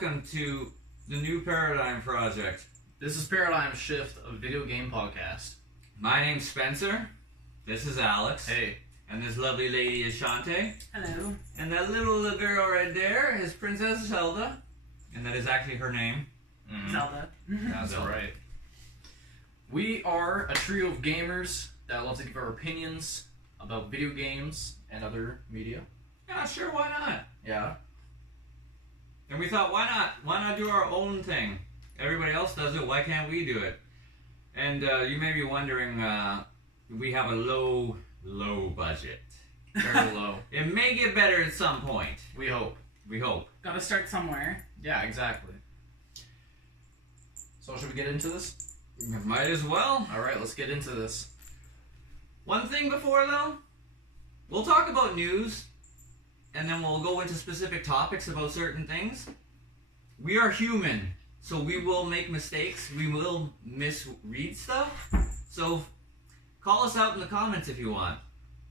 welcome to the New Paradigm Project. This is Paradigm Shift, a video game podcast. My name's Spencer. This is Alex. Hey. And this lovely lady is Shantae. Hello. And that little girl right there is Princess Zelda. And that is actually her name. Zelda. That's right. We are a trio of gamers that love to give our opinions about video games and other media. Yeah, sure, why not? Yeah. And we thought, why not? Why not do our own thing? Everybody else does it, why can't we do it? And you may be wondering, we have a low budget. Very low. It may get better at some point. We hope. We hope. Gotta start somewhere. Yeah, exactly. So should we get into this? Might as well. Alright, let's get into this. One thing before, though, we'll talk about news, and then we'll go into specific topics about certain things. We are human, so we will make mistakes. We will misread stuff. So call us out in the comments if you want.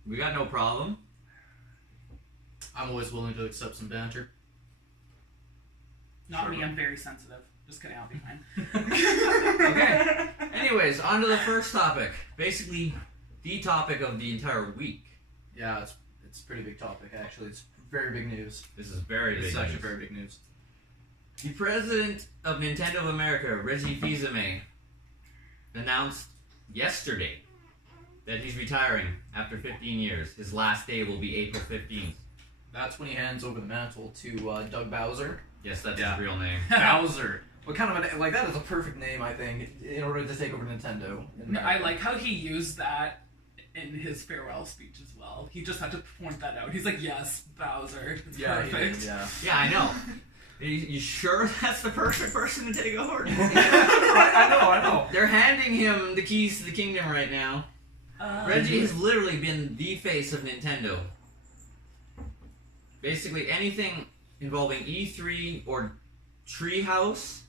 We got no problem. I'm always willing to accept some banter. Not Sure. me, I'm very sensitive. Just kidding, I'll be fine. Okay. Anyways, on to the first topic. Basically, the topic of the entire week. Yeah, it's a pretty big topic, actually. It's very big news. This is very big It's actually news. very big news. The president of Nintendo of America, Reggie Fils-Aime, announced yesterday that he's retiring after 15 years. His last day will be April 15th. That's when he hands over the mantle to Doug Bowser. Yes, that's Yeah. his real name. Bowser. What kind of an, like, that is a perfect name, I think, in order to take over Nintendo. I like how he used that in his farewell speech as well. He just had to point that out. He's like, yes, Bowser. It's perfect. Yeah. Yeah, I know. You sure that's the perfect person to take over? I know. They're handing him the keys to the kingdom right now. Reggie has literally been the face of Nintendo. Basically anything involving E3 or Treehouse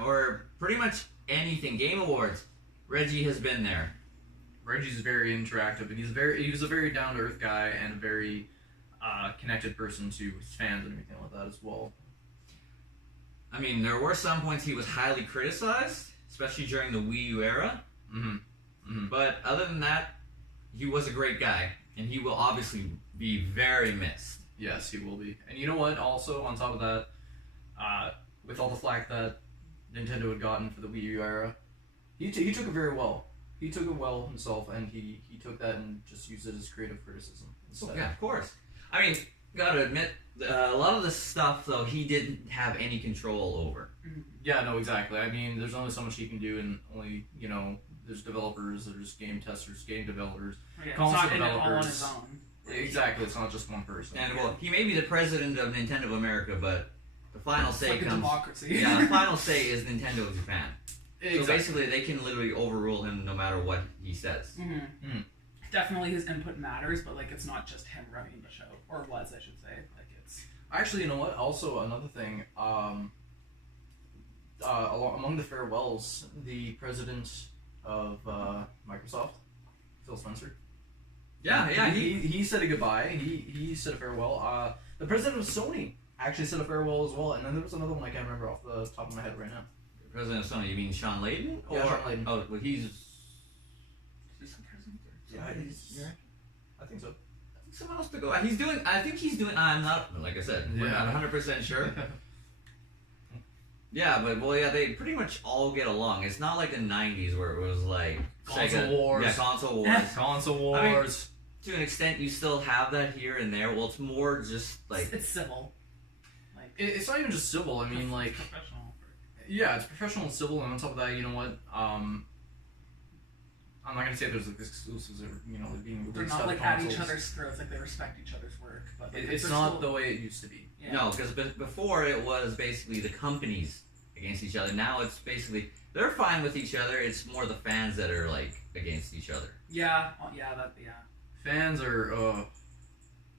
or pretty much anything, Game Awards, Reggie has been there. Reggie's very interactive, and he was a very down-to-earth guy and a very connected person to his fans and everything like that as well. I mean, there were some points he was highly criticized, especially during the Wii U era. But other than that, he was a great guy, and he will obviously be very missed. Yes, he will be. And you know what? Also, on top of that, with all the flack that Nintendo had gotten for the Wii U era, he took it very well. He took it well himself, and he took that and just used it as creative criticism instead. Oh, yeah, of course. I mean, gotta admit, a lot of the stuff, though, he didn't have any control over. Yeah, no, exactly. I mean, there's only so much he can do, and only, there's developers, there's game testers, game developers, Yeah, it's console not in it all on developers. his own. Exactly, it's not just one person. And, well, he may be the president of Nintendo of America, but the final It's say like a comes... democracy. Yeah, the final say is Nintendo of Japan. Exactly. So basically, they can literally overrule him no matter what he says. Definitely his input matters, but like it's not just him running the show. Or was, I should say. Like it's... Actually, you know what? Also, another thing, among the farewells, the president of Microsoft, Phil Spencer. Yeah, He said a goodbye. He said a farewell. The president of Sony actually said a farewell as well. And then there was another one I can't remember off the top of my head right now. President of Sony, you mean Sean Layden? Yeah, Sean Layden. Oh, well, he's the president? Yeah, I think so. I think someone else to go. I think he's doing. I'm not. Like I said, we're not 100% sure. Yeah, but well, yeah, they pretty much all get along. It's not like the '90s where it was like Console wars. Yeah, console wars. Console wars. I mean, to an extent, you still have that here and there. Well, it's more just like It's civil. Like It's not even just civil. I mean, like, professional. yeah, it's professional and civil, and on top of that, you know what? I'm not gonna say there's like exclusives or like being released. They're not on like the at consoles. each other's throats, like they respect each other's work. But like, It's they're not still, the way it used to be. Yeah. no, because before it was basically the companies against each other. Now it's basically they're fine with each other. It's more the fans that are like against each other. Yeah. Fans are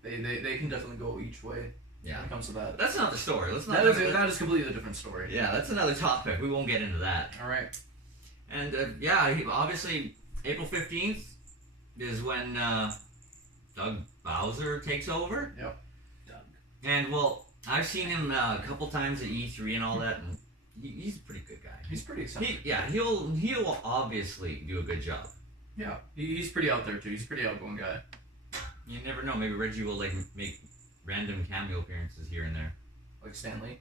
they can definitely go each way Yeah, when it comes to that. that's another story. Let's not. That is completely a different story. Yeah, that's another topic. We won't get into that. All right. And obviously April 15th is when Doug Bowser takes over. Yep. Doug. And well, I've seen him a couple times at E3 and all that, and he's a pretty good guy. He's pretty eccentric. He'll obviously do a good job. Yeah, he's pretty out there too. He's a pretty outgoing guy. You never know. Maybe Reggie will like make random cameo appearances here and there. Like Stanley.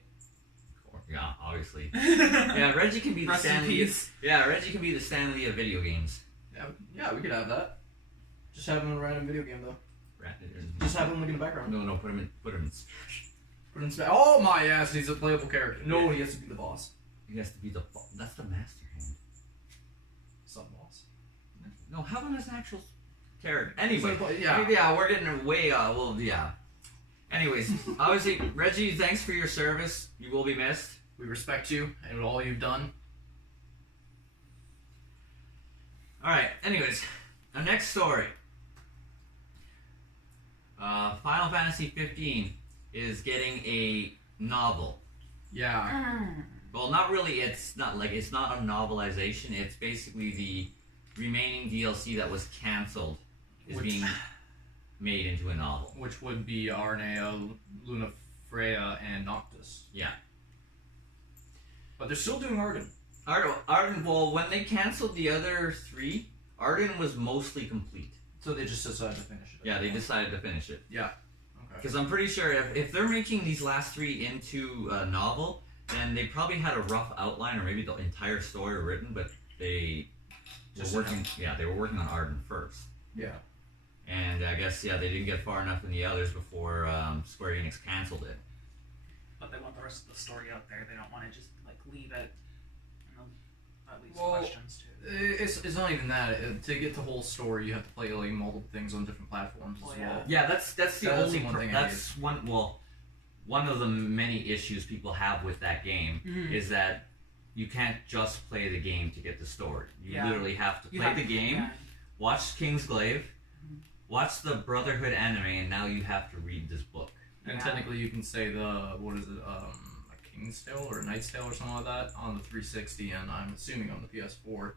Yeah, obviously. Yeah, Reggie can be the Rest in Stanley. peace. Yeah, Reggie can be the Stanley of video games. Yeah, we could have that. Just have him in a random video game though. Random. Just have him like in the background. No, put him in. Put him in oh my ass, he's a playable character. No, he has to be the boss. He has to be the. That's the master hand. Some boss. No, have him as an actual character. Anyway, yeah, we're getting way. Well, yeah. Anyways, obviously, Reggie, thanks for your service. You will be missed. We respect you and all you've done. All right. Anyways, our next story. Final Fantasy 15 is getting a novel. Yeah. Well, not really. It's not a novelization. It's basically the remaining DLC that was canceled is being made into a novel. Which would be Arnea, Luna Freya, and Noctis. Yeah. But they're still doing Arden. Arden, well, when they canceled the other 3, Arden was mostly complete. So they just decided to finish it. Yeah, they decided to finish it. Yeah. Okay. Because I'm pretty sure if they're making these last 3 into a novel, then they probably had a rough outline or maybe the entire story written, but they were working. Yeah, they were working on Arden first. Yeah. And I guess they didn't get far enough in the others before Square Enix canceled it. But they want the rest of the story out there. They don't want to just like leave it. That leaves Well, questions too. It's not even that. To get the whole story, you have to play like multiple things on different platforms as well. Yeah, that's the only one thing. That's one of the many issues people have with that game is that you can't just play the game to get the story. You literally have to play the game, watch Kingsglaive, watch the Brotherhood anime, and now you have to read this book. And technically, you can say a King's Tale or a Knight's Tale or something like that on the 360, and I'm assuming on the PS4.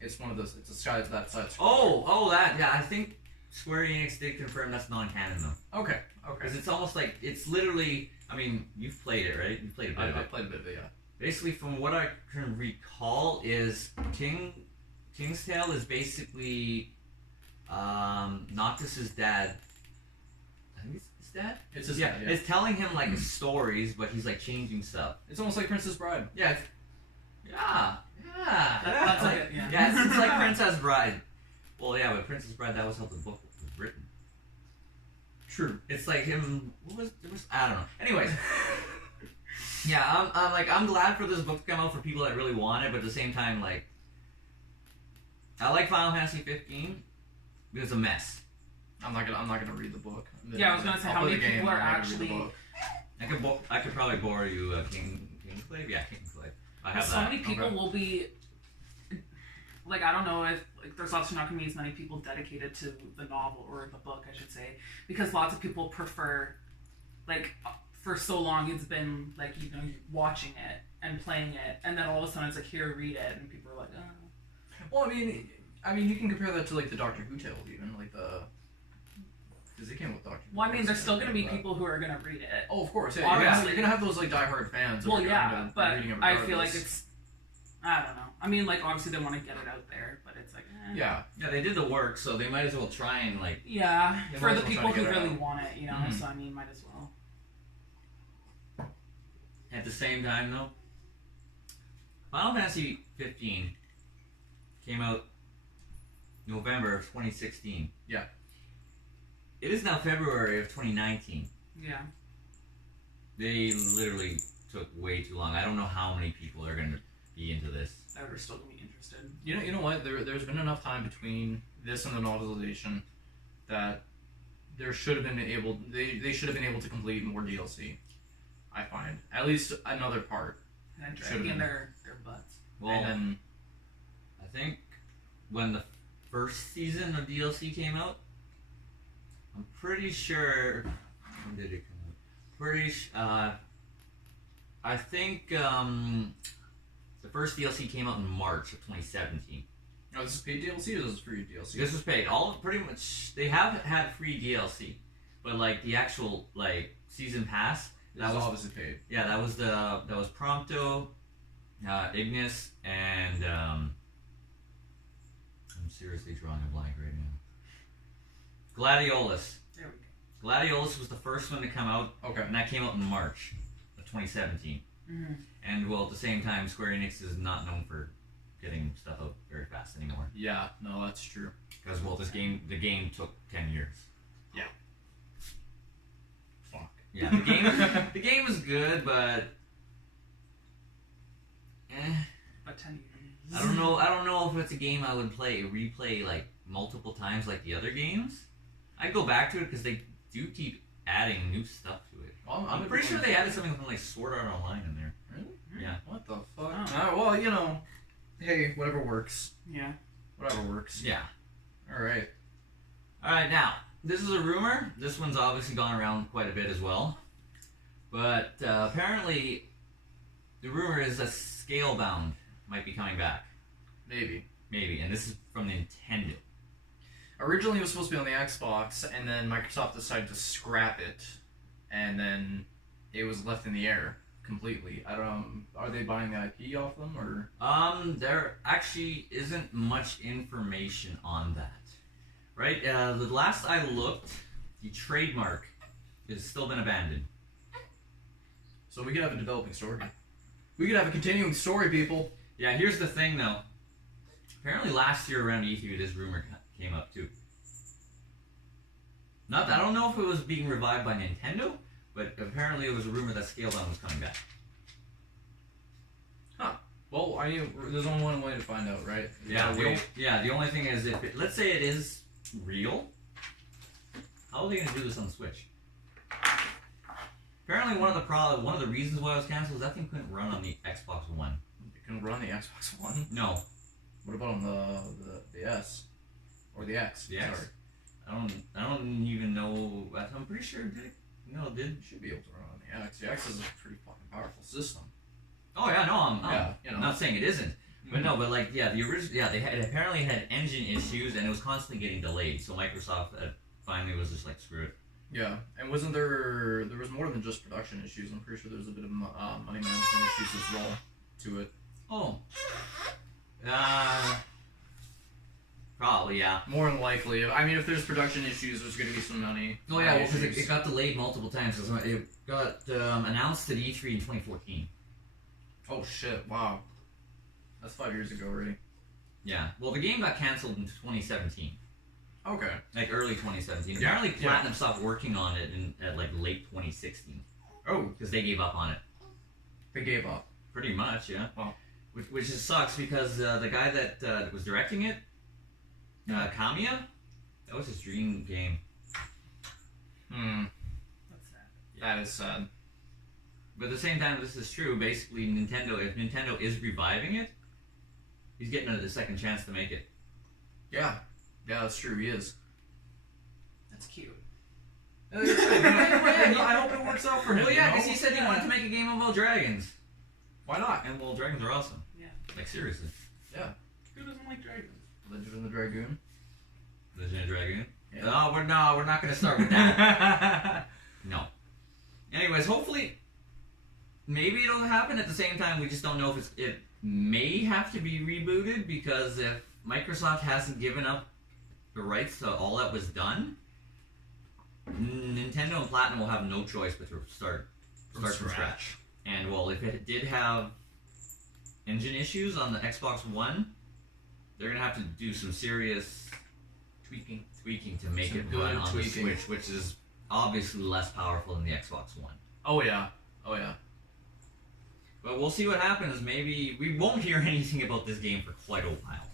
It's one of those. It's a sky that side. I think Square Enix did confirm that's non-canon though. Okay. Because it's almost like it's literally. I mean, you've played it, right? You played a bit of it. I played a bit of it, yeah. Basically, from what I can recall, is King's Tale is basically Noctis's dad. I think it's his dad. It's his dad. Yeah. It's telling him like stories, but he's like changing stuff. It's almost like Princess Bride. Yeah. That's it's like Princess Bride. Well, yeah, but Princess Bride, that was how the book was written. True. It's like him. I don't know. Anyways, yeah, I'm glad for this book to come out for people that really want it, but at the same time, like, I like Final Fantasy 15 because it's a mess. I'm not gonna read the book. Yeah, I was gonna say how many people are actually. I could probably borrow you Kingsglaive. Yeah, Kingsglaive. I have so that. many people will be. Like, I don't know if there's obviously not going to be as many people dedicated to the novel or the book, I should say, because lots of people prefer, like, for so long it's been like you're watching it and playing it, and then all of a sudden it's like, here, read it, and people are like, oh. Well, I mean, you can compare that to like the Doctor Who tales, even like because they came with Doctor Who. Well, I mean, there's still going to be people who are going to read it. Oh, of course, yeah. Obviously. You're gonna have those like diehard fans. Well, yeah, but I feel like it's. I don't know. I mean, like, obviously they want to get it out there, but it's like, Yeah, they did the work, so they might as well try and, like... Yeah, for the people who really out. want it, so, I mean, might as well. At the same time, though, Final Fantasy 15 came out November of 2016. Yeah. It is now February of 2019. Yeah. They literally took way too long. I don't know how many people are going to be into this. That are still going to be interested. You know what? There's been enough time between this and the novelization that there should have been they should have been able to complete more DLC. I find at least another part. And dragging their butts. Well, and then, I think when the first season of DLC came out, I'm pretty sure. When did it come out? I think the first DLC came out in March of 2017. Oh, this is paid DLC or this is free DLC? This was paid. Pretty much, they have had free DLC, but like the actual like season pass That was obviously paid. Yeah, that was Prompto, Ignis, and I'm seriously drawing a blank right now. Gladiolus. There we go. Gladiolus was the first one to come out. Okay. And that came out in March of 2017. Mm-hmm. And well, at the same time, Square Enix is not known for getting stuff out very fast anymore. Yeah, no, that's true. Because well, the game took 10 years. Yeah. Fuck. Yeah, the game was good, but But 10 years. I don't know if it's a game I would replay like multiple times like the other games. I'd go back to it because they do keep adding new stuff to it. Well, I'm pretty sure they added something from like Sword Art Online in there. Really? Yeah. What the fuck? Oh. Alright, well, you know, hey, whatever works. Yeah. Whatever works. Yeah. Alright. Alright, now, this is a rumor. This one's obviously gone around quite a bit as well. But apparently, the rumor is that Scalebound might be coming back. Maybe. Maybe. And this is from Nintendo. Originally, it was supposed to be on the Xbox, and then Microsoft decided to scrap it, and then it was left in the air completely. I don't know. Are they buying the IP off them, or? There actually isn't much information on that. Right? The last I looked, the trademark has still been abandoned. So we could have a developing story. We could have a continuing story, people. Yeah, here's the thing though. Apparently last year around E3 this rumor came up too. I don't know if it was being revived by Nintendo, but apparently it was a rumor that Scalebound was coming back. Huh. Well, I mean, there's only one way to find out, right? Yeah, the only thing is let's say it is real, how are they going to do this on Switch? Apparently one of the reasons why it was canceled is that thing couldn't run on the Xbox One. It can run the Xbox One? No. What about on the S? Or the X? The X. Sorry. I don't even know. I'm pretty sure it did. No, it did. You should be able to run on the X. The X is a pretty fucking powerful system. Oh yeah, no, I'm not saying it isn't. But no, but like, yeah, the original, yeah, it apparently had engine issues and it was constantly getting delayed. So Microsoft finally was just like, screw it. Yeah, and wasn't there was more than just production issues. I'm pretty sure there was a bit of money management issues as well to it. Oh. Probably, yeah. More than likely. I mean, if there's production issues, there's going to be some money. Oh yeah, well, because it got delayed multiple times. It got announced at E3 in 2014. Oh shit! Wow, that's 5 years ago already. Yeah. Well, the game got canceled in 2017. Okay. Like early 2017. Yeah. Apparently, Platinum stopped working on it at like late 2016. Oh, Because they gave up on it. they gave up. Pretty much, yeah. Wow. Which just sucks because the guy that was directing it, Kamiya, that was his dream game. That's sad. That is sad. But at the same time, this is true. Basically, if Nintendo is reviving it, he's getting a second chance to make it. Yeah. Yeah, that's true. He is. That's cute. I hope it works out for him. Well, yeah, you know? because he said he wanted to make a game about dragons. Why not? And well, dragons are awesome. Yeah. Like, seriously. Yeah. Who doesn't like dragons? Legend of the Dragoon. Legend of Dragoon? Yeah. No, we're not going to start with that. No. Anyways, hopefully, maybe it'll happen. At the same time, we just don't know if it may have to be rebooted, because if Microsoft hasn't given up the rights to all that was done, Nintendo and Platinum will have no choice but to start from scratch. And well, if it did have engine issues on the Xbox One, they're gonna have to do some serious tweaking to make Some it good run on the tweaking. Switch, which is obviously less powerful than the Xbox One. Oh yeah. Oh yeah. But we'll see what happens. Maybe we won't hear anything about this game for quite a while,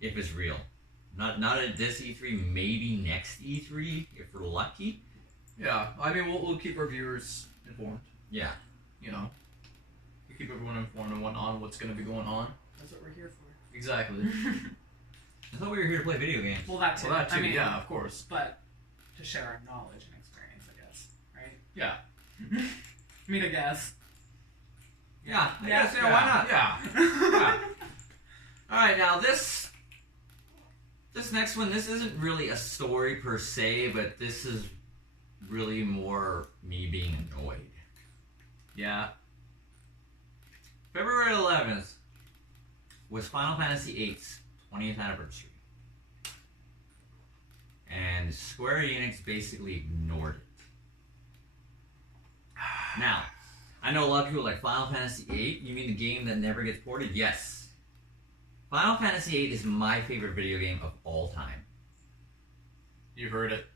if it's real. Not at this E3, maybe next E3 if we're lucky. Yeah. I mean, we'll keep our viewers informed. Yeah. You know, we keep everyone informed on what's going to be going on. That's what we're here for. Exactly. I thought we were here to play video games. Well, that too. Well, that too. I mean, yeah, of course. But to share our knowledge and experience, I guess. Right? Yeah. I mean, I guess. Yeah, I Yeah. guess, yeah, why not? Yeah. Alright, now this next one, this isn't really a story per se, but this is really more me being annoyed. Yeah. February 11th was Final Fantasy VIII's 20th anniversary. And Square Enix basically ignored it. Now, I know a lot of people are like, Final Fantasy VIII? You mean the game that never gets ported? Yes. Final Fantasy VIII is my favorite video game of all time. You heard it.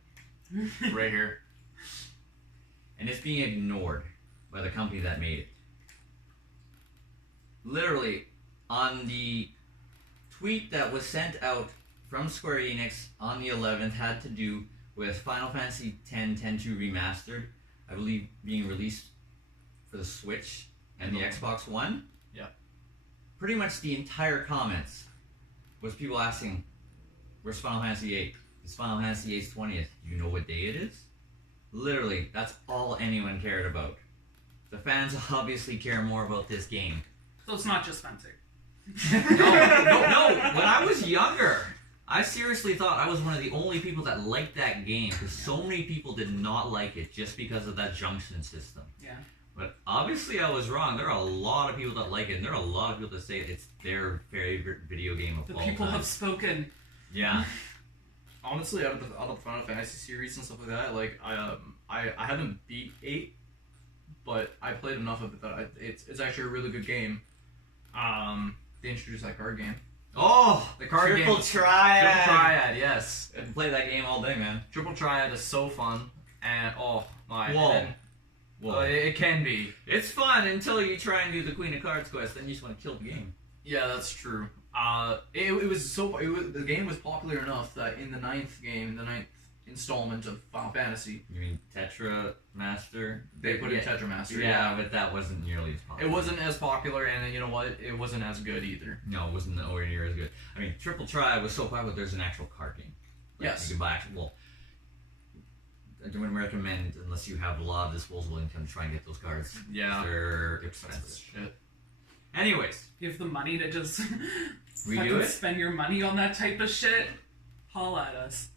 Right here. And it's being ignored by the company that made it. Literally, on the tweet that was sent out from Square Enix on the 11th had to do with Final Fantasy X 10-2 Remastered, I believe being released for the Switch and the Xbox One. Yeah. Pretty much the entire comments was people asking, where's Final Fantasy VIII? It's Final Fantasy VIII's 20th. Do you know what day it is? Literally, that's all anyone cared about. The fans obviously care more about this game. So it's not just Spencer. No. When I was younger, I seriously thought I was one of the only people that liked that game because so many people did not like it just because of that junction system. Yeah. But obviously I was wrong. There are a lot of people that like it, and there are a lot of people that say it's their favorite video game of The all people time. have spoken. Yeah. Honestly, out of the Final Fantasy series and stuff like that, like I haven't beat 8, but I played enough of it that it's actually a really good game. They introduced that card game. Oh, The card Triple game. Triad. Triple Triad, yes. I can play that game all day, man. Triple Triad is so fun, and oh my. Whoa. And, it can be. It's fun until you try and do the Queen of Cards quest, then you just want to kill the game. Yeah, that's true. The game was popular enough that in the ninth installment of Final Fantasy, You mean Tetra Master? they put in Tetra Master. Yeah, but that wasn't nearly as popular. It wasn't as popular, and then you know what? It wasn't as good either. No, it wasn't nowhere near as good. I mean, Triple Triad was so popular, there's an actual card game. Like, Yes. You can buy actual. Well, I don't recommend unless you have a lot of disposable income to try and get those cards. Yeah. They're expensive. Shit. Anyways, You have the money to just We fucking do it? spend your money on that type of shit. Holla at us.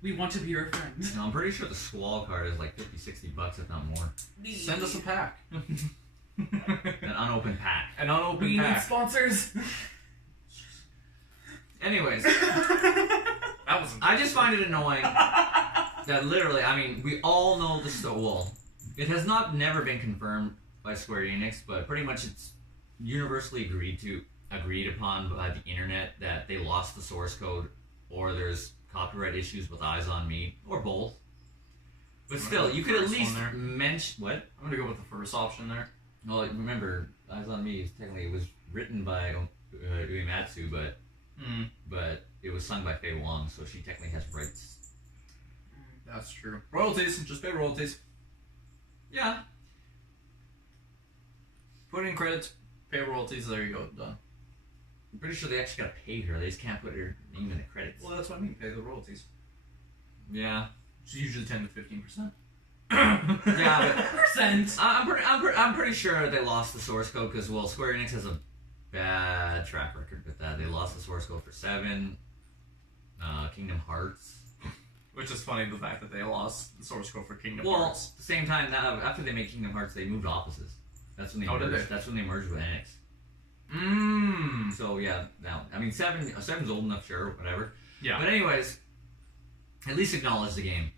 We want to be your friend. no, I'm pretty sure the Squall card is like $50-$60, if not more. Send us a pack. An unopened pack. An unopened We need pack. sponsors. Anyways, That was. I just find it annoying that literally, I mean, we all know the story. Well, it has never been confirmed by Square Enix, but pretty much it's universally agreed upon by the internet that they lost the source code, or there's copyright issues with Eyes on Me, or both. But still, you could at First one least there. mention what? I'm gonna go with the first option there. Well, remember, Eyes on Me is technically it was written by Uematsu, but it was sung by Faye Wong, so she technically has rights. That's true. Royalties, just pay royalties. Yeah. Put in credits, pay royalties. There you go, done. I'm pretty sure they actually gotta pay her. They just can't put her name in the credits. Well, that's what I mean. Pay the royalties. Yeah. It's usually 10 to 15%. Yeah, Percent. but I'm pretty sure they lost the source code because, well, Square Enix has a bad track record with that. They lost the source code for 7, Kingdom Hearts. Which is funny, the fact that they lost the source code for Kingdom Well, Hearts. at the same time, after they made Kingdom Hearts, they moved offices. That's when they Oh, did merged. they? That's when they merged with Enix. Mmm. So yeah, now I mean 7's old enough, sure, whatever. Yeah. But anyways, at least acknowledge the game.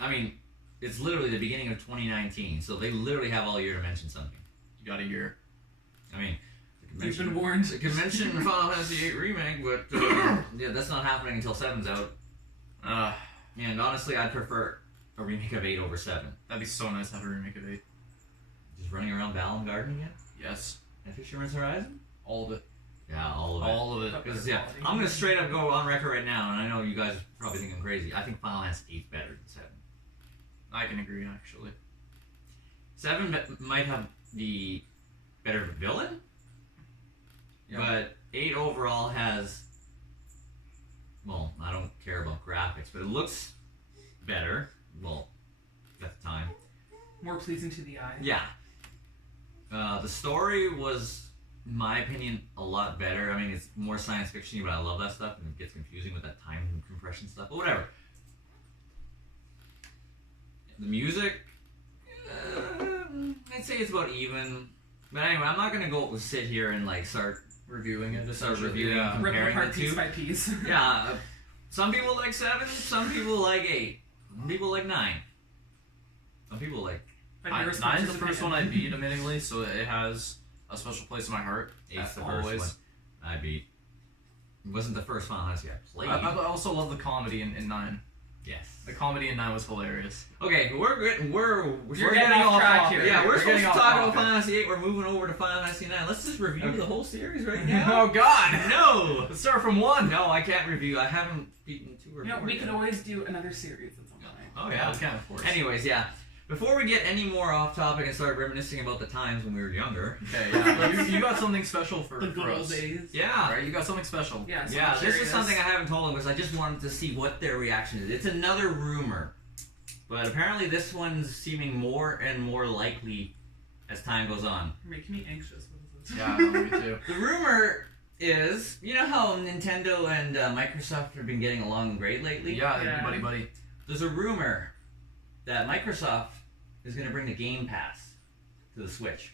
I mean, it's literally the beginning of 2019, so they literally have all year to mention something. You got a year. I mean, You've been warned. the convention Final Fantasy VIII remake, but yeah, that's not happening until 7's out. And honestly, I'd prefer a remake of 8 over 7. That'd be so nice to have a remake of 8. Just running around Balan Garden again? Yes. And Fisherman's Horizon? All of it. Yeah, all of it. All of it. Because yeah, I'm gonna straight up go on record right now, and I know you guys probably think I'm crazy. I think Final Fantasy 8's better than 7. I can agree, actually. 7 might have the better villain, Yeah. but 8 overall has. Well, I don't care about graphics, but it looks better. Well, at the time. More pleasing to the eye. Yeah. The story was, in my opinion, a lot better. I mean, it's more science fiction, but I love that stuff, and it gets confusing with that time compression stuff. But whatever. The music, I'd say it's about even. But anyway, I'm not gonna go sit here and like start Reviewing it. reviewing and Rip it comparing apart the piece two. by piece. Yeah, some people like 7, some people like 8, some people like 9, some people like But I, your 9's response the is first one I beat, admittingly, so it has a special place in my heart. 8's the always. first one I beat. It wasn't the first Final Fantasy I played. I also love the comedy in 9. Yes. The comedy in 9 was hilarious. Okay, we're good. We're getting off track topic. here. Yeah, we're supposed getting to off talk about topic. Final Fantasy 8. We're moving over to Final Fantasy 9. Let's just review Okay. the whole series right now. Oh God! No! Let's start from 1. No, I can't review. I haven't beaten 2 or 4. You know, we yet. could always do another series at some point. Oh yeah. we can, of course. Anyways, yeah. Before we get any more off topic and start reminiscing about the times when we were younger. Okay, yeah. you got something special for The good old us. days. Yeah. Right, you got something special. Yeah, so Yeah, I'm this curious. is something I haven't told them because I just wanted to see what their reaction is. It's another rumor. But apparently this one's seeming more and more likely as time goes on. You're making me anxious. What is it? Yeah, me too. The rumor is, you know how Nintendo and Microsoft have been getting along great lately? Yeah, buddy. There's a rumor that Microsoft is going to bring the Gamepass to the Switch.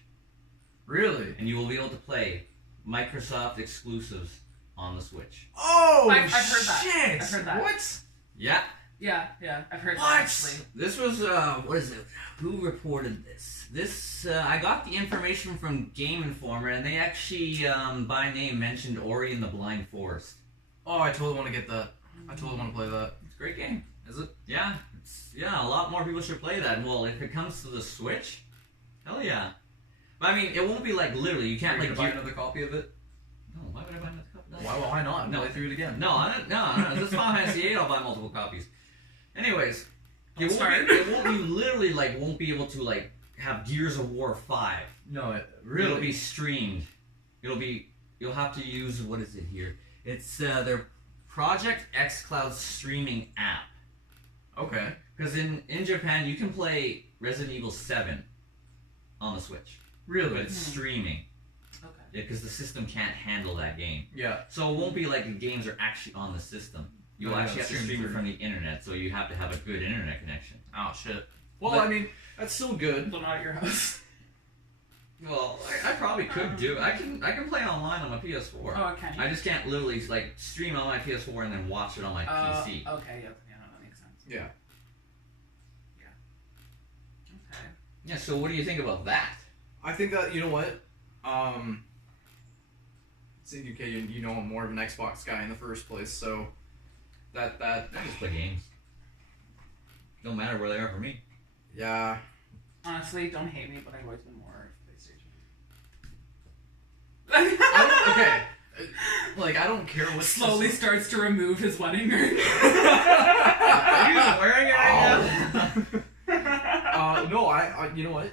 Really? And you will be able to play Microsoft exclusives on the Switch. Oh, I've heard that. shit! I've heard that. What? Yeah. Yeah, I've heard What? that actually. This was, what is it? Who reported this? I got the information from Game Informer, and they actually, by name, mentioned Ori and the Blind Forest. Oh, I totally want to get that. I totally want to play that. It's a great game. Is it? Yeah. A lot more people should play that. Well, if it comes to the Switch, hell yeah. But I mean, it won't be like literally, you can't Are you like gonna buy another copy of it? No, why would I buy another copy? Why not? No. Play through it again. No, this is Final Fantasy 8, I'll buy multiple copies. Anyways, Don't start. it won't be literally like won't be able to like have Gears of War 5. No, It'll be streamed. You'll have to use, what is it here? It's their Project xCloud streaming app. Okay. Because in Japan you can play Resident Evil 7 on the Switch. Really? But it's streaming. Okay. Because the system can't handle that game. Yeah. So it won't be like the games are actually on the system. You'll No, actually have to stream stream it through. from the internet, so you have to have a good internet connection. Oh shit. Well, But- I mean, that's still good. But not at your house. Well, I probably could do. I can play online on my PS4. Oh, can you? I just can't literally like stream on my PS4 and then watch it on my PC. Okay, yeah, that makes sense. Yeah. Okay. Yeah. So what do you think about that? I think that, you know what? It's in UK, you know I'm more of an Xbox guy in the first place, so that I just play games. Don't matter where they are for me. yeah. Honestly, don't hate me, but I've always been more PlayStation. Okay. Like, I don't care what Slowly starts to remove his wedding ring. Are you even wearing it right now? No, I you know what?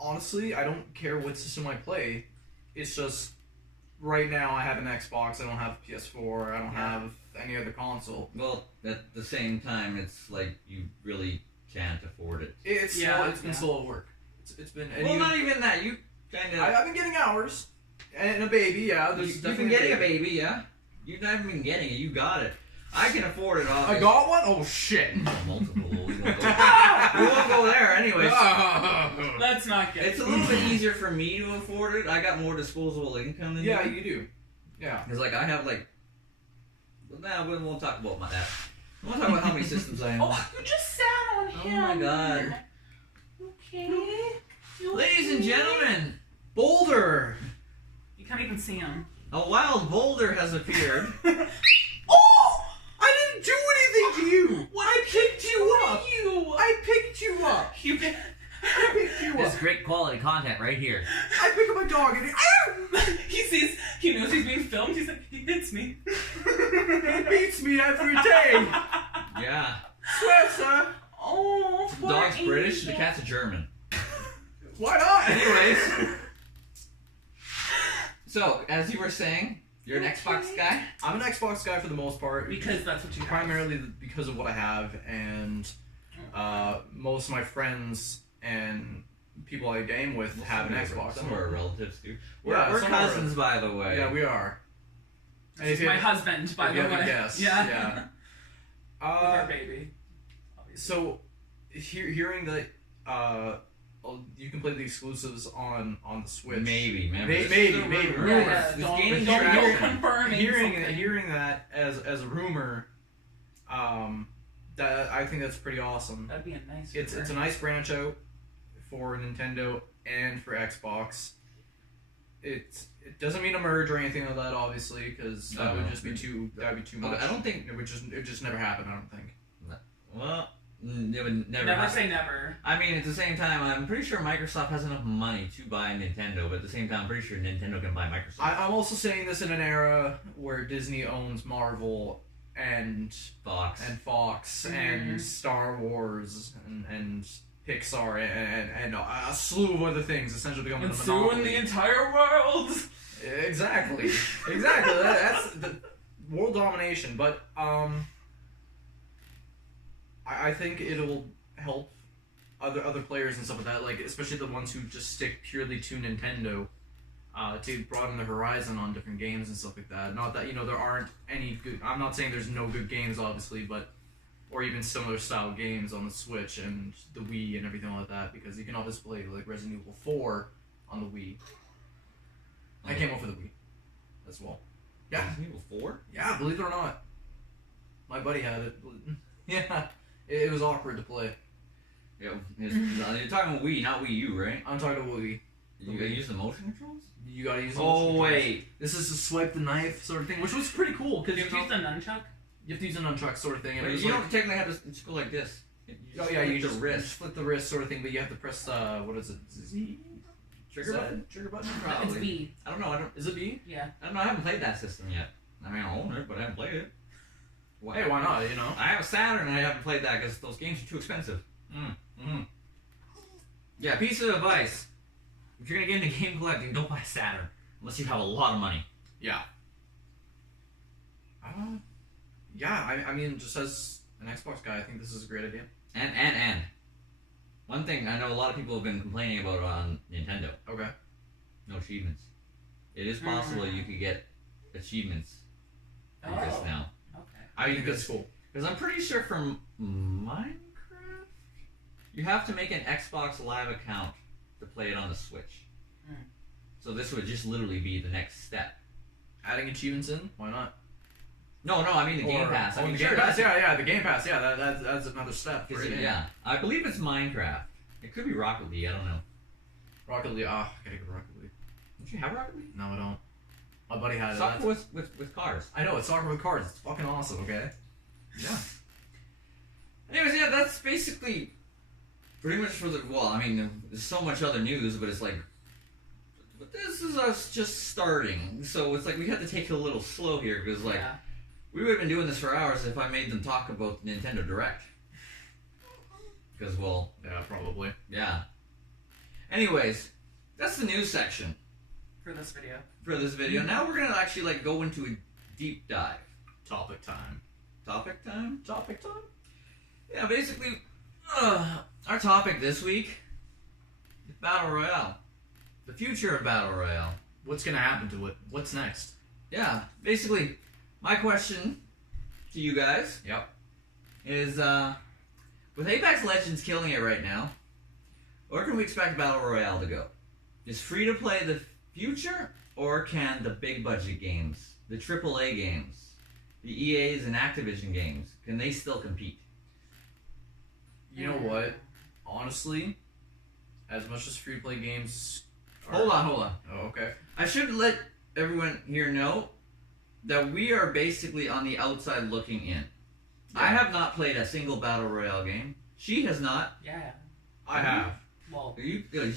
Honestly, I don't care what system I play. It's just right now I have an Xbox. I don't have a PS4. I don't have any other console. Well, at the same time, it's like you really can't afford it. It's been slow at work. It's been. And Well, you- not even that. You kind of. I've been getting hours and a baby. Yeah, there's You've been definitely getting a baby, yeah? You've not even been getting it. You got it. I can afford it, I obviously. got one. Oh shit. Multiple. We won't go there. Anyways. Let's not get It's a little bit easier for me to afford it. I got more disposable income than Yeah, you. you do. Yeah. It's like I have like. Nah, we won't talk about that. I want to talk about how many systems I own. Oh, you just sat on Oh him. my god. Okay. Ladies and gentlemen, Boulder! You can't even see him. A wild boulder has appeared. Oh! I didn't do anything to you. I picked you up. I picked you up. You. I picked you This up. great quality content right here. I pick up a dog and He knows he's being filmed. He's like, he hits me. he beats me every day. Yeah. Swear, sir. Oh, The poor dog's British, the angel. cat's a German. Why not? Anyways. So, as you were saying, you're an Xbox guy? I'm an Xbox guy for the most part. Because that's what you have. Primarily because of what I have, and most of my friends and people I game with have an Xbox. Some of our relatives do. Yeah, We're some of our- cousins, by the way. Yeah, we are. This is my husband, by if the you way. have a guess. Yeah. Yeah. With our baby. Obviously. So, hearing that a you can play the exclusives on the Switch. Maybe, man. Maybe. Rumors. Yeah, This don't- gaming don't traction. confirm something. Hearing that as a rumor, that I think that's pretty awesome. That'd be a nice. It's a nice branch out for Nintendo and for Xbox. It doesn't mean a merge or anything like that, obviously, because that would just be too much. I don't think it would just never happen. I don't think. Well, it would never. Never happen. say never. I mean, at the same time, I'm pretty sure Microsoft has enough money to buy Nintendo, but at the same time, I'm pretty sure Nintendo can buy Microsoft. I'm also saying this in an era where Disney owns Marvel and Fox. and Star Wars and Pixar and a slew of other things essentially becoming a monopoly. the entire world. Exactly. That's the world domination. But I think it'll help other players and stuff like that, like especially the ones who just stick purely to Nintendo, to broaden their horizon on different games and stuff like that. Not that there aren't any good. I'm not saying there's no good games, obviously, but or even similar style games on the Switch and the Wii and everything like that, because you can always play like Resident Evil 4 on the Wii. I came up with the Wii as well. Yeah. Resident Evil 4? Yeah, believe it or not. My buddy had it. Yeah. It was awkward to play. Yeah, you're talking about Wii, not Wii U, right? I'm talking about Wii. You gotta use the motion controls? You gotta use the Oh, motion controls. wait. This is a swipe the knife sort of thing, which was pretty cool, because You have to use the nunchuck. you have to use a nunchuck sort of thing. And it was You like, don't technically have to just go like this. oh yeah, you the just wrist. flip the wrist sort of thing, but you have to press, what is it? Z? Trigger Is that button? a trigger button? It's Probably. B. I don't know. Is it B? Yeah. I don't know. I haven't played that system yet. I mean, I own it, but I haven't played it. Hey, why not, I have a Saturn and I haven't played that because those games are too expensive. Yeah, piece of advice. If you're gonna get into game collecting, don't buy a Saturn. Unless you have a lot of money. Yeah. Yeah, I mean, just as an Xbox guy, I think this is a great idea. And. One thing I know a lot of people have been complaining about on Nintendo. Okay. No achievements. It is possible you could get achievements in this now. Okay. I think that's cool. Because I'm pretty sure from Minecraft, you have to make an Xbox Live account to play it on the Switch. So this would just literally be the next step. Adding achievements in? Why not? No, I mean the Game Pass. I mean, the Game Pass, yeah, the Game Pass, yeah, that's another step. For it. Yeah, I believe it's Minecraft. It could be Rocket League, I don't know. Rocket League, I gotta go Rocket League. Don't you have Rocket League? No, I don't. My buddy had it. Soccer with cars. I know, it's soccer with cards. It's fucking awesome, okay? Yeah. Anyways, yeah, that's basically pretty much for the. Well, I mean, there's so much other news, but it's like. But this is us just starting, so it's like we had to take it a little slow here because, like, we would have been doing this for hours if I made them talk about the Nintendo Direct. Because, well, yeah, probably. Yeah. Anyways, that's the news section For this video. Now we're gonna actually like go into a deep dive. Topic time. Topic time? Topic time? Yeah, basically, our topic this week is Battle Royale. The future of Battle Royale. What's gonna happen to it? What's next? Yeah, basically, my question to you guys is, with Apex Legends killing it right now, where can we expect Battle Royale to go? Is free-to-play the future, or can the big-budget games, the AAA games, the EAs and Activision games, can they still compete? You know what? Honestly, as much as free-to-play games... Hold on. Oh, okay. I should let everyone here know that we are basically on the outside looking in. Yeah. I have not played a single Battle Royale game. She has not. Yeah. I have. Well, Did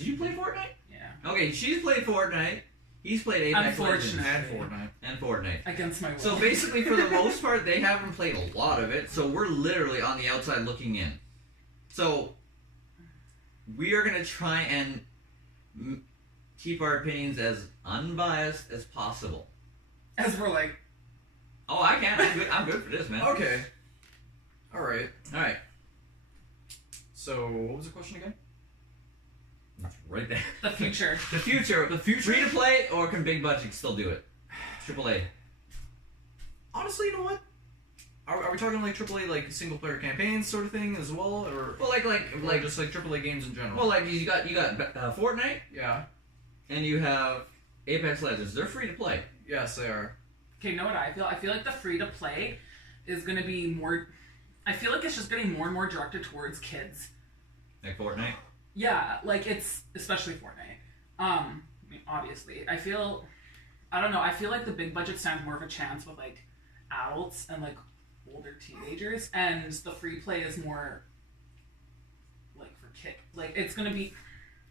you play Fortnite? yeah. Okay, she's played Fortnite. He's played Apex Legends. Unfortunately. And Fortnite. Against my will. So basically, for the most part, they haven't played a lot of it, so we're literally on the outside looking in. So, we are going to try and keep our opinions as unbiased as possible. As we're like... Oh, I can. I'm good for this, man. Okay. Alright. Alright. So, what was the question again? Right there. The future. The future. Free to play, or can big budget still do it? AAA. Honestly, you know what? Are we talking like AAA like single player campaigns sort of thing as well, or Well, like just like AAA games in general? well, like you got Fortnite, yeah, and you have Apex Legends. They're free to play. yes, they are. Okay, you know what I feel? I feel like the free to play is gonna be more. I feel like it's just getting more and more directed towards kids. Like Fortnite. Yeah, like it's especially Fortnite. I mean, obviously, I don't know. I feel like the big budget stands more of a chance with like adults and like older teenagers, and the free play is more like for kids. Like it's gonna be,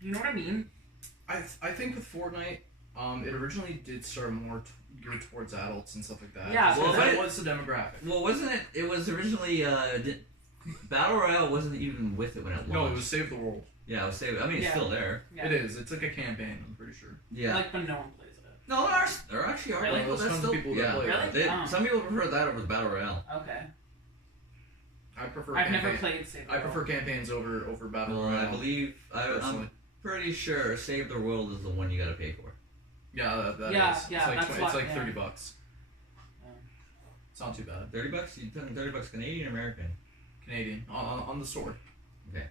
you know what I mean? I think with Fortnite, it originally did start more geared towards adults and stuff like that. Yeah, well, but that was the demographic. Well, wasn't it? It was originally Battle Royale wasn't even with it when it launched. No, it was Save the World. Yeah, it was Save. I mean, it's Yeah. still there. Yeah. It is. It's like a campaign. I'm pretty sure. Yeah. Like, but no one plays it. No, there actually are Really? people There's that tons still. of people that yeah. play Really? They, Oh. Some people prefer that over Battle Royale. Okay. I prefer. I've never played Save the I World. prefer campaigns over Battle Well, Royale. I believe personally. I'm pretty sure Save the World is the one you got to pay for. Yeah, that Yeah, is. yeah, It's like that's it's what- like yeah. $30. Yeah. It's not too bad. $30? You talking $30 Canadian or American? Canadian on the store. Okay.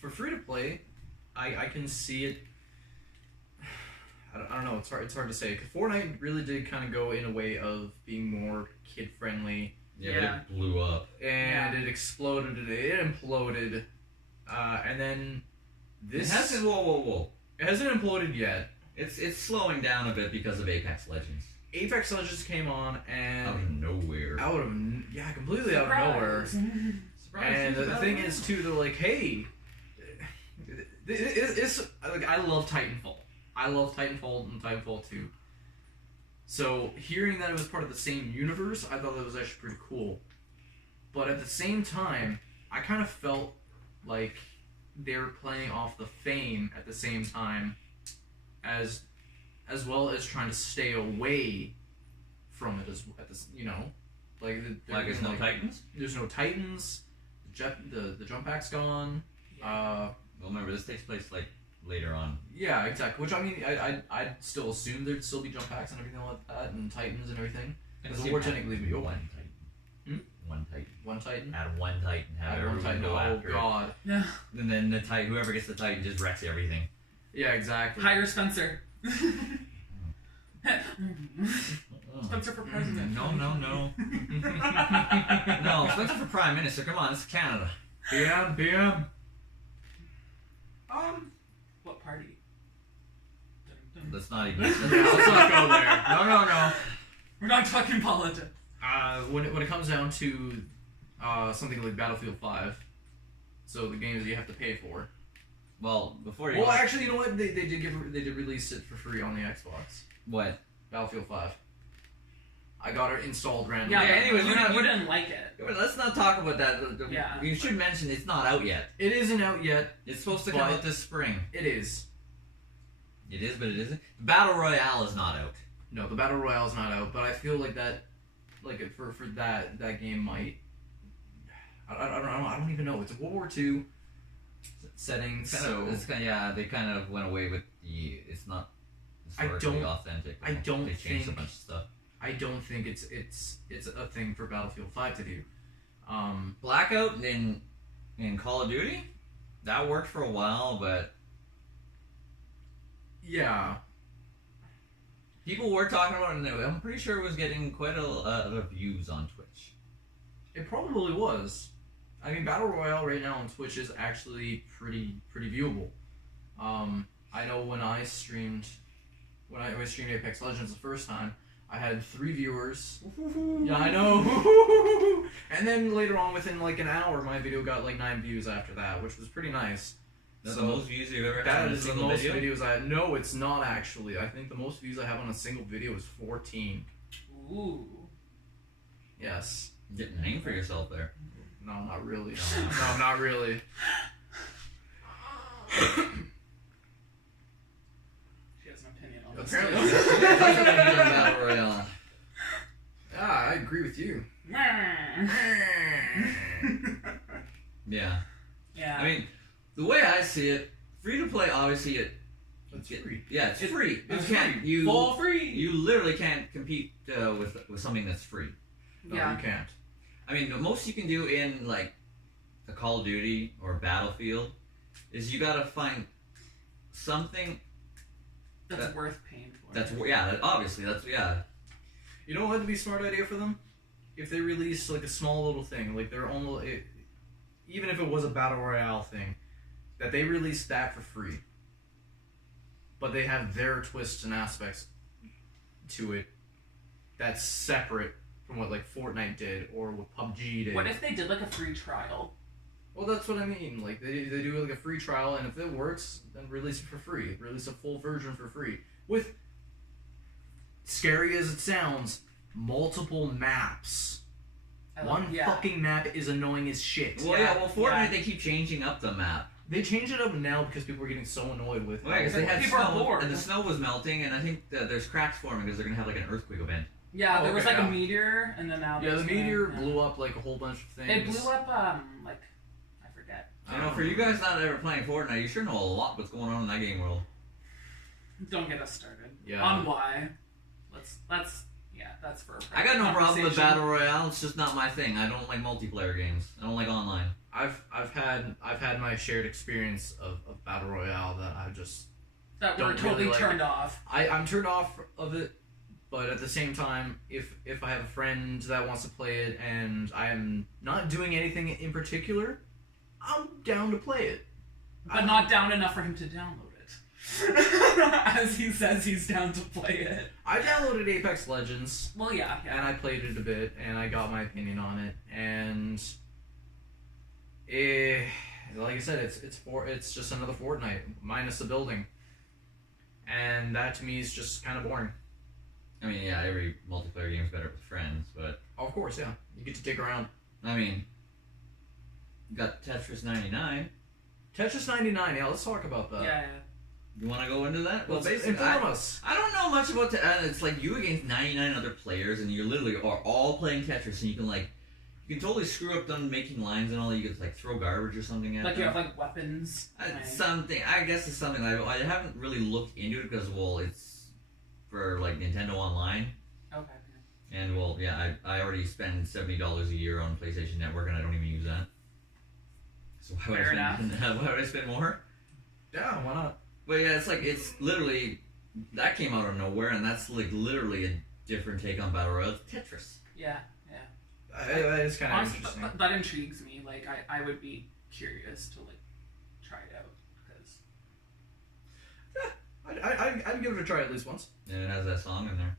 For free to play, I can see it. I don't know. It's hard to say. 'Cause Fortnite really did kind of go in a way of being more kid friendly, Yeah, Yeah. But it blew up. and it exploded. It imploded, and then this It hasn't. Whoa. It hasn't imploded yet. It's slowing down a bit because of Apex Legends. Apex Legends came on and Out of nowhere. completely out of nowhere. Surprise. And the thing is too, they're like, hey, it's like I love Titanfall. I love Titanfall and Titanfall 2. So hearing that it was part of the same universe, I thought that was actually pretty cool. But at the same time, I kind of felt like they were playing off the fame at the same time, as well as trying to stay away from it at this, like There's no Titans? There's no Titans. The jump pack's gone. Well, remember, this takes place, like, later on. Yeah, exactly. Which, I mean, I'd still assume there'd still be jump packs and everything like that, and Titans and everything. Because the war technically be open. One Titan. One Titan. One Titan? Add one Titan. Have Add one everyone Titan. go Oh, after it. God. Yeah. And then the Titan, whoever gets the Titan just wrecks everything. Yeah, exactly. Hire Spencer. Spencer for president. No. No, Spencer for Prime Minister. Come on, this is Canada. BM. What party? Let's not even. Let's not go there. No. We're not talking politics. When it comes down to something like Battlefield 5, so the games that you have to pay for. Well, before you. Well, actually, you know what? They did release it for free on the Xbox. What? Battlefield 5. I got it installed randomly. Yeah, anyways, you we're not- didn't like it. Let's not talk about that. Yeah. You should mention it's not out yet. It isn't out yet. It's supposed to come But- out this spring. It is. It is, but it isn't. Battle Royale is not out. No, the Battle Royale is not out, but I feel like that, like for that game might. I don't even know. It's a World War II setting, so They kind of went away with the. It's not I historically don't- authentic. I don't They changed a think- bunch of stuff. I don't think it's a thing for Battlefield 5 to do. Blackout in Call of Duty, that worked for a while, but Yeah. people were talking about it, and I'm pretty sure it was getting quite a lot of views on Twitch. It probably was. I mean, Battle Royale right now on Twitch is actually pretty viewable. I know when I streamed Apex Legends the first time, I had 3 viewers. Yeah, I know. And then later on, within like an hour, my video got like 9 views after that, which was pretty nice. That's So the most views you've ever had That on a is the single most video? videos I had. No, it's not actually. I think the most views I have on a single video is 14. Ooh. Yes. Getting a name for yourself there. No, not really. No, not really. She has an opinion on this. Apparently. Battle Royale. Yeah, I agree with you. Yeah. Yeah. I mean, the way I see it, free to play, obviously, It's free. Yeah, it's free. It's you can't. free. You Fall free. You literally can't compete with something that's free. No, Yeah. you can't. I mean, the most you can do in like a Call of Duty or Battlefield is you gotta find something That's worth paying for. Obviously that's. You know what would be a smart idea for them? If they release like a small little thing, like their own, even if it was a battle royale thing, that they release that for free. But they have their twists and aspects to it that's separate from what like Fortnite did or what PUBG did. What if they did like a free trial? Well, that's what I mean. Like they do like a free trial, and if it works, then release it for free. Release a full version for free with, scary as it sounds, multiple maps. One fucking map is annoying as shit. Well, Fortnite they keep changing up the map. They change it up now because people are getting so annoyed with it. Well, because they had People are snow, bored. and the snow was melting, and I think that there's cracks forming because they're gonna have like an earthquake event. Yeah, Oh, there was okay, like yeah. a meteor, and then now Yeah, the there's meteor blew up like a whole bunch of things. It blew up like I forget. You know, for you guys not ever playing Fortnite, you sure know a lot what's going on in that game world. Don't get us started. Yeah. On why? That's for. A I got no problem with conversation. Battle Royale. It's just not my thing. I don't like multiplayer games. I don't like online. I've had my shared experience of Battle Royale that I just That don't we're totally really like turned it. off. I'm turned off of it, but at the same time, if I have a friend that wants to play it and I am not doing anything in particular, I'm down to play it. But not down enough for him to download it. As he says he's down to play it. I downloaded Apex Legends. Well, yeah. And I played it a bit, and I got my opinion on it, and like I said, it's just another Fortnite minus the building, and that to me is just kind of boring. I mean, yeah, every multiplayer game is better with friends, but Of course, yeah, you get to dig around. I mean, you got Tetris 99. Tetris 99. Yeah, let's talk about that. Yeah. You want to go into that? Well, Let's basically, inform us. I don't know much about it's like you against 99 other players, and you literally are all playing Tetris, and you can totally screw up them making lines and all. You could like throw garbage or something at Like them. you have like weapons. Something. I guess it's something I haven't really looked into it because it's for like Nintendo Online, Okay. and I already spend $70 a year on PlayStation Network, and I don't even use that. So why would why would I spend more? Yeah, why not? But yeah, it's literally that came out of nowhere, and that's like literally a different take on Battle Royale. It's Tetris. Yeah. That is kind of Honestly, interesting. that intrigues me. Like, I would be curious to like try it out because. I'd give it a try at least once. And it has that song in there.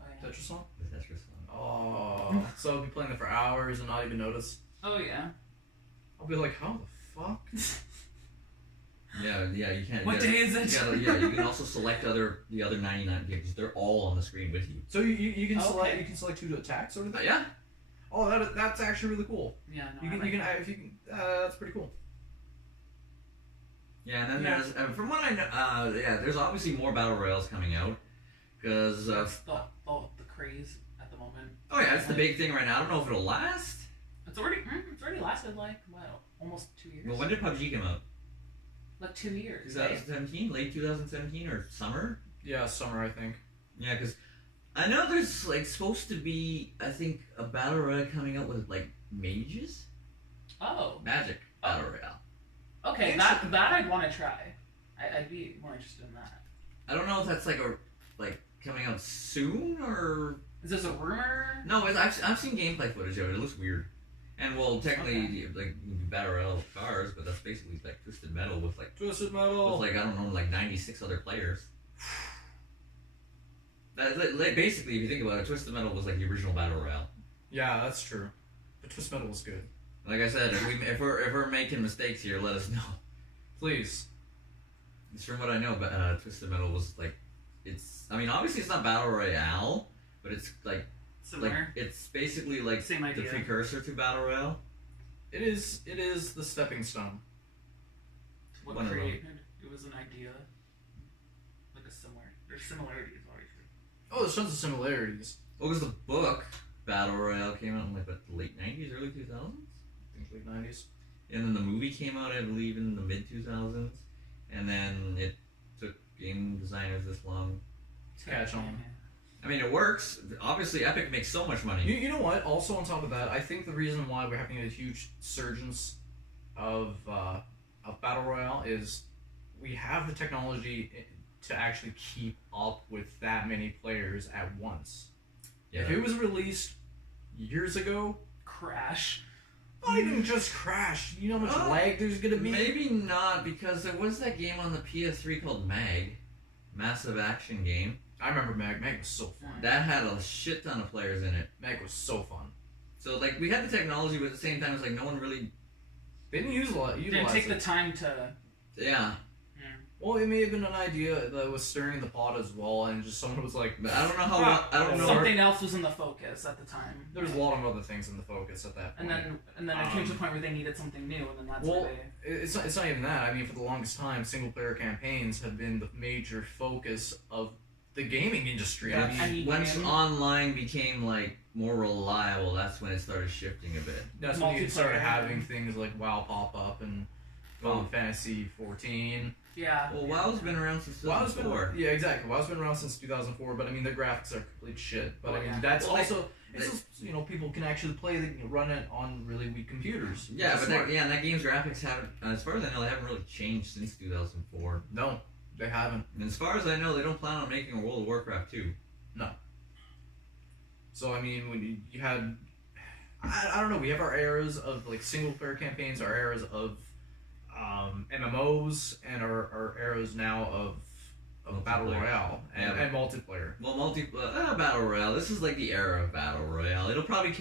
Oh yeah. Tetris song. The Tetris song. Oh, so I'll be playing it for hours and not even notice. Oh yeah. I'll be like, how the fuck? Yeah, you can't. What day is it? You can also select the other 99 games. They're all on the screen with you. So you can select Okay. you can select who to attack sort of thing. Yeah. Oh, that's actually really cool. Yeah. No, You can I like you that. can if you can. That's pretty cool. Yeah, and then Yeah. there's from what I know, there's obviously more battle royales coming out because That's the craze at the moment. oh yeah, it's the big thing right now. I don't know if it'll last. It's already lasted like what, almost 2 years. Well, when did PUBG come out? Like 2 years. right? 2017, late 2017 or summer? Yeah, summer I think. Yeah, because I know there's like supposed to be I think a battle royale coming out with like mages, Oh. magic battle royale. Okay, that I'd want to try. I'd be more interested in that. I don't know if that's like coming out soon or Is this a rumor? no. I've seen gameplay footage of it. It looks weird. And well, technically, like battle royale with cars, but that's basically like Twisted Metal with like Twisted Metal. with like I don't know, like 96 other players. Basically, if you think about it, Twisted Metal was like the original battle royale. Yeah, that's true. But Twisted Metal was good. Like I said, if we're making mistakes here, let us know. Please. It's from what I know, but Twisted Metal was like, I mean, obviously it's not battle royale, but it's like Similar. it's basically like Same the idea. precursor to battle royale. It is the stepping stone. What One of them. created? It was an idea. Like a similar. There's similarities, obviously. Oh, there's tons of similarities. What was the book? Battle Royale came out in like the late 90s, early 2000s? I think late 90s. And then the movie came out, I believe, in the mid 2000s. And then it took game designers this long. Catch on. I mean, it works. Obviously, Epic makes so much money. You know what? Also, on top of that, I think the reason why we're having a huge surgence of Battle Royale is we have the technology to actually keep up with that many players at once. Yeah. If it was released years ago, Crash. not even just crash. You know how much lag there's gonna be? Maybe not, because there was that game on the PS3 called MAG, Massive Action Game. I remember Mag. Mag was so fun. That had a shit ton of players in it. Mag was so fun. So, like, we had the technology, but at the same time, it's like no one really... They didn't use a lot. Didn't take the time to... Yeah. Well, it may have been an idea that was stirring the pot as well, and just someone was like... But I don't know how... I don't know... Something else was in the focus at the time. There was a lot of other things in the focus at that point. And then it came to the point where they needed something new, and then that's well, where they... It's not even that. I mean, for the longest time, single-player campaigns have been the major focus of the gaming industry. Yeah, I mean, once online became, like, more reliable, that's when it started shifting a bit. that's when you started having things like WoW pop up and Final Fantasy 14. Yeah. Well, WoW's been around since 2004. Yeah, exactly. WoW's been around since 2004, but I mean, the graphics are complete shit. But I mean, that's well, also... It's just, you know, people can actually run it on really weak computers. Yeah, but that game's graphics haven't, as far as I know, they haven't really changed since 2004. No, they haven't. And as far as I know, they don't plan on making a World of Warcraft 2. No. So, I mean, when you had... I don't know, we have our eras of, like, single-player campaigns, our eras of MMOs, and our eras now of Battle Royale and multiplayer. Well, Battle Royale. This is like the era of Battle Royale. It'll probably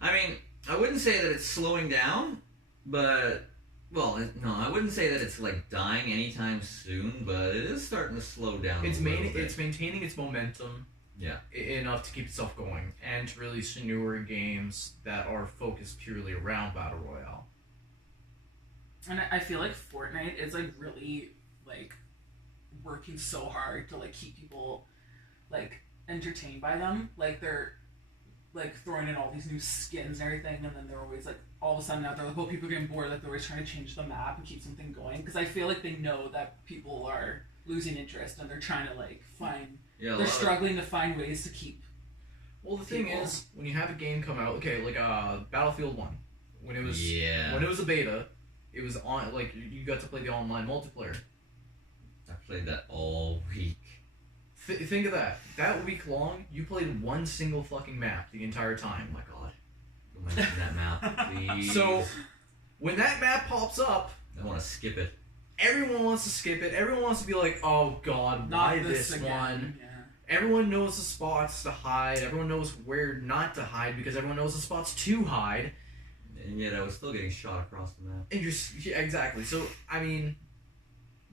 I mean, I wouldn't say that it's slowing down, but... Well, no, I wouldn't say that it's like dying anytime soon, but it is starting to slow down. It's maintaining its momentum. Yeah. Enough to keep itself going and to release newer games that are focused purely around Battle Royale. And I feel like Fortnite is like really like working so hard to like keep people like entertained by them. Like they're like throwing in all these new skins and everything, and then they're always like all of a sudden out there, like, well, people are getting bored, like they're always trying to change the map and keep something going. Because I feel like they know that people are losing interest and they're trying to like find. Yeah, they're struggling to find ways to keep. Well, the thing is, when you have a game come out, okay, like Battlefield 1, when it was a beta, it was on, like, you got to play the online multiplayer. I played that all week. Think of that. That week long, you played one single fucking map the entire time. Oh my god. Don't mention that map, please. So, when that map pops up... I want to skip it. Everyone wants to skip it. Everyone wants to be like, oh god, why this one? Yeah. Everyone knows the spots to hide. Everyone knows where not to hide because everyone knows the spots to hide. And yet I was still getting shot across the map. And yeah, exactly. So, I mean,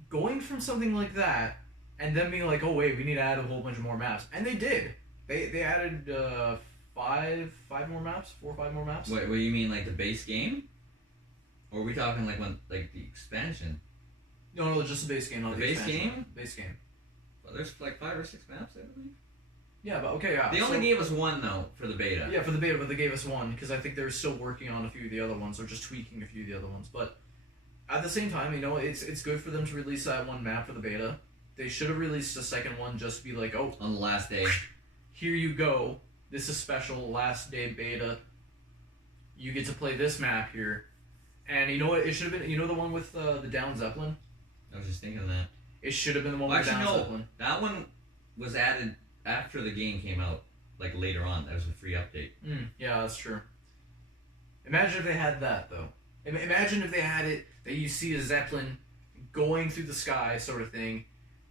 going from something like that and then being like, oh wait, we need to add a whole bunch of more maps. And they did. They added 5 more maps? 4 or 5 more maps? Wait, what do you mean, like the base game? Or are we talking like the expansion? No, just the base game. Not the base game? Base game. Well, there's like 5 or 6 maps, I believe. Yeah, but okay, yeah. They only gave us one, though, for the beta. Yeah, for the beta, but they gave us one, because I think they're still working on a few of the other ones, or just tweaking a few of the other ones. But at the same time, you know, it's good for them to release that one map for the beta. They should have released a second one just to be like, oh... On the last day. Here you go. This is special, last day beta. You get to play this map here. And you know what? It should have been... You know the one with the down Zeppelin? I was just thinking that. It should have been the one with down Zeppelin. That one was added after the game came out, like later on. That was a free update. Yeah, that's true. Imagine if they had that, though. Imagine if they had it that you see a Zeppelin going through the sky, sort of thing,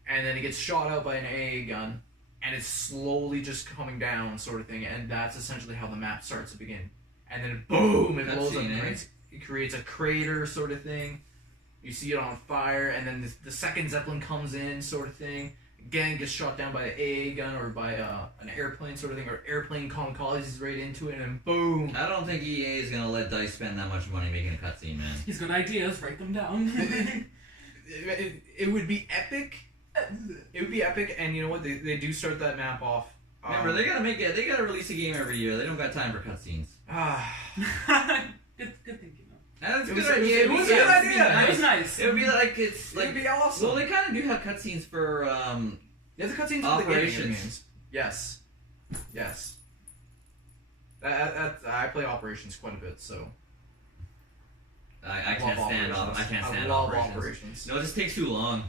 and then it gets shot out by an AA gun, and it's slowly just coming down, sort of thing, and that's essentially how the map starts to begin. And then boom, it blows up. It creates a crater, sort of thing. You see it on fire, and then the second Zeppelin comes in, sort of thing. Again, gets shot down by an AA gun or by an airplane, sort of thing, or airplane kamikazes right into it, and then boom. I don't think EA is gonna let DICE spend that much money making a cutscene, man. He's got ideas, write them down. It would be epic. It would be epic, and you know what? They do start that map off. Remember, they gotta release a game every year. They don't got time for cutscenes. Good thinking. That's a It good was- it was- idea. it was a good idea. It was nice. It would be like it's It like would be awesome. well, they kind of do have cutscenes for Yeah, the cutscenes Operations. Yes. Yes. I play Operations quite a bit, so I can't love stand Operations. I can't stand I love operations. Operations. No, it just takes too long.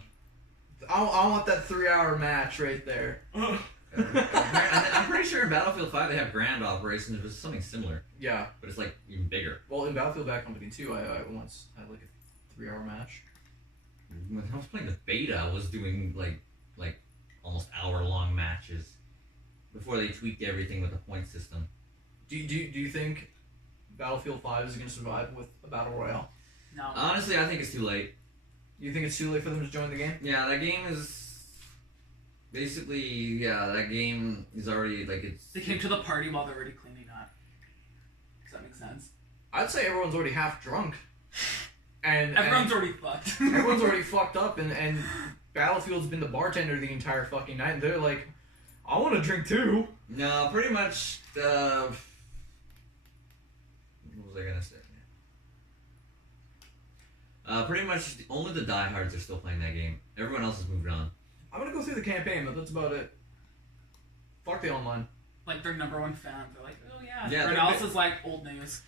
I want that 3-hour match right there. I'm pretty sure in Battlefield 5 they have grand operations, but it's something similar, Yeah. but it's like even bigger. Well, in Battlefield Bad Company 2, I once had like a 3-hour match. When I was playing the beta, I was doing like almost hour-long matches before they tweaked everything with the point system. Do you think Battlefield 5 is going to survive with a battle royale? No. Honestly, I think it's too late. You think it's too late for them to join the game? Yeah, that game is basically that game is already like it's. They came to the party while they're already cleaning up. Does that make sense? I'd say everyone's already half drunk. And Everyone's already fucked. everyone's already fucked up, and Battlefield's been the bartender the entire fucking night, and they're like, I want to drink too. No, pretty much. What was I gonna say? Pretty much only the diehards are still playing that game. Everyone else has moved on. I'm gonna go through the campaign, but that's about it. Fuck the online. Like their number one fan. They're like, oh yeah. Yeah, Everyone they're else is like old news.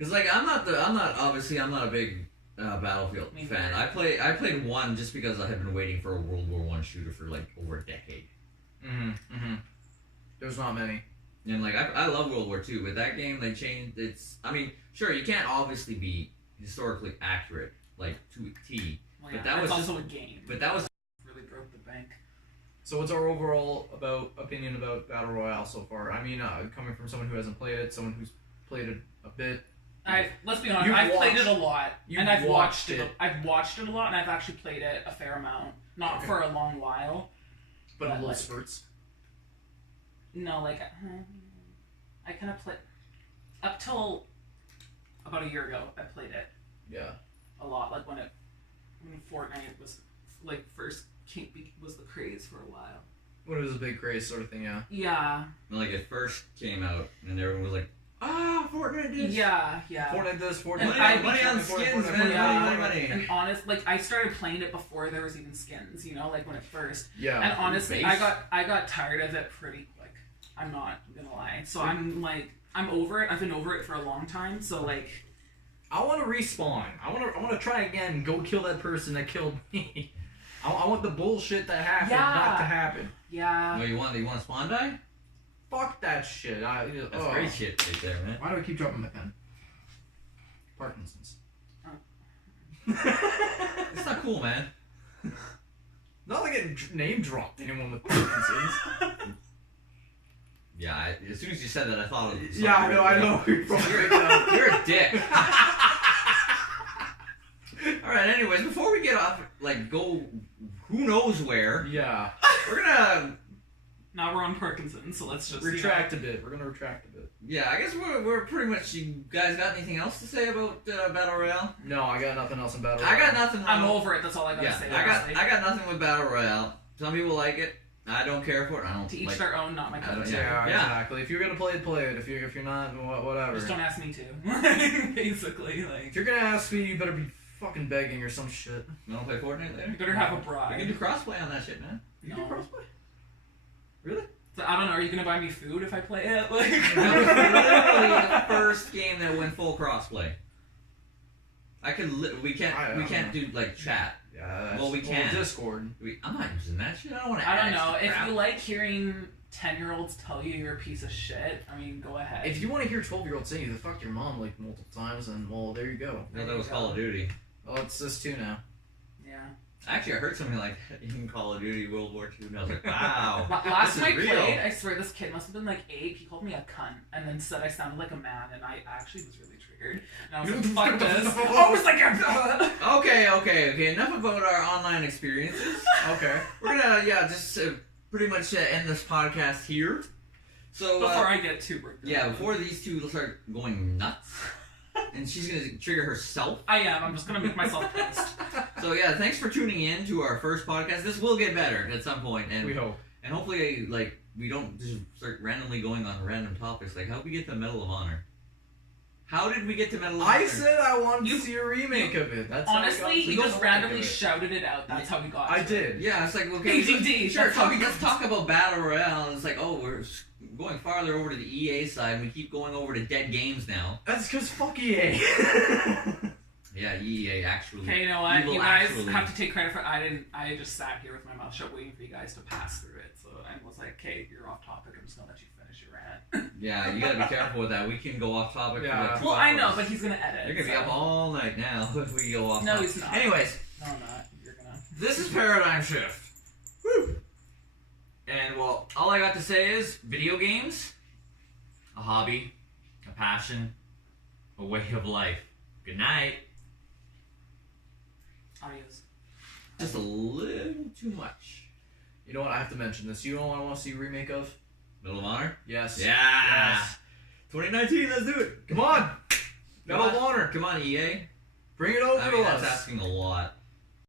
Cause like I'm not a big Battlefield Me fan. neither. I played one just because I had been waiting for a World War I shooter for like over a decade. There's not many. And like I love World War II, but that game they changed. I mean, sure you can't obviously be historically accurate like to a T, Well, but yeah, that it's was also a game. but that was Really broke the bank. So what's our overall opinion about Battle Royale so far? I mean, coming from someone who hasn't played it, someone who's played it a bit. Let's be honest. You've I've played watched- it a lot, you've and I've watched watched it. it. I've watched it a lot, and I've actually played it a fair amount. Not Okay. for a long while. But in But, little like- spurts. No, like I kind of played up till about a year ago. I played it Yeah. a lot. Like when Fortnite was like first was the craze for a while. When it was a big craze sort of thing, yeah. Yeah. like it first came out and everyone was like, Fortnite this. Yeah. Fortnite this, Fortnite And that. money on Fortnite, skins, Fortnite, man, Fortnite, money. And honest, like I started playing it before there was even skins. You know, like when it first. Yeah. And honestly, base. I got tired of it pretty quick. I'm not gonna lie. So I'm over it. I've been over it for a long time. So like, I want to respawn. I want to try again and go kill that person that killed me. I want the bullshit that happened not to happen. yeah. No, you want to spawn die? Fuck that shit. That's great shit right there, man. Why do I keep dropping my pen? Parkinson's. It's not cool, man. Not like it name dropped anyone with Parkinson's. Yeah, as soon as you said that, I thought of Yeah, I know. You're a dick. Alright, anyways, before we get off, go who knows where, Yeah. we're gonna, Now we're on Parkinson's, so let's just Retract a bit. We're gonna retract a bit. I guess we're pretty much, you guys got anything else to say about Battle Royale? No, I got nothing else in Battle I got Royale. nothing. I'm over it. That's all I gotta Yeah, say. I got nothing with Battle Royale. Some people like it. I don't care for it. I don't To each like their own, not my cup of tea. Yeah, Yeah. exactly. If you're gonna play it, play it. If you're not, whatever. Just don't ask me to. Basically, If like you're gonna ask me, you better be fucking begging or some shit. You want to play Fortnite later? you better have a We bride. can do crossplay on that shit, man. You No. do crossplay? Really? So, I don't know. Are you gonna buy me food if I play it? Like That was literally the first game that went full crossplay. We can't do like chat. Yeah. Well, we can. Discord. I'm not using that shit. I don't want to. I don't know. If you like hearing 10-year-olds tell you you're a piece of shit, I mean, go ahead. If you want to hear 12-year-olds saying you fuck your mom like multiple times, then well, there you go. No, that was Call of Duty. Oh, it's this too now. Yeah. Actually, I heard something like in Call of Duty World War II, and I was like, wow. Last this time I is real. played, I swear this kid must have been like 8. He called me a cunt and then said I sounded like a man, and I actually was really triggered. And I was like, fuck this. I was like, Okay. Enough about our online experiences. Okay. We're gonna, just pretty much end this podcast here. So before I get too worked up. before these two start going nuts, and she's gonna trigger herself. I am. I'm just gonna make myself pissed. So thanks for tuning in to our first podcast. This will get better at some point, and We hope. and hopefully we don't just start randomly going on random topics. Like how we get the Medal of Honor. How did we get to Medal of I Honor? said I wanted to see a remake of it. That's Honestly, how he we got just to randomly it. shouted it out. That's how we got. I to did. Yeah, it's like, okay, PGD, sure, that's how we let's got- talk about Battle Royale. And it's like, oh, we're going farther over to the EA side, and we keep going over to dead games now. That's because fuck EA. Yeah, EA actually. Okay, you know what? Evil You guys actually. have to take credit for. I just sat here with my mouth shut, waiting for you guys to pass through it. So I was like, okay, you're off topic. I'm just gonna let you finish your rant. Yeah, you gotta be careful with that. We can go off topic Yeah. for like 2 Well, hours. I know, but he's gonna edit. You're gonna be so- up all night now if we go off No, topic. he's not. Anyways, No, I'm not. You're gonna. this is Paradigm Shift. Woo! And, well, all I got to say is video games, a hobby, a passion, a way of life. Good night. Adios. Just a little too much. You know what? I have to mention this. You know what I want to see a remake of? Medal of Honor? Yes. Yeah! Yes. 2019, let's do it! Come on. Come Medal on. of Honor. Come on, EA. Bring it over I to mean, us. that's asking a lot.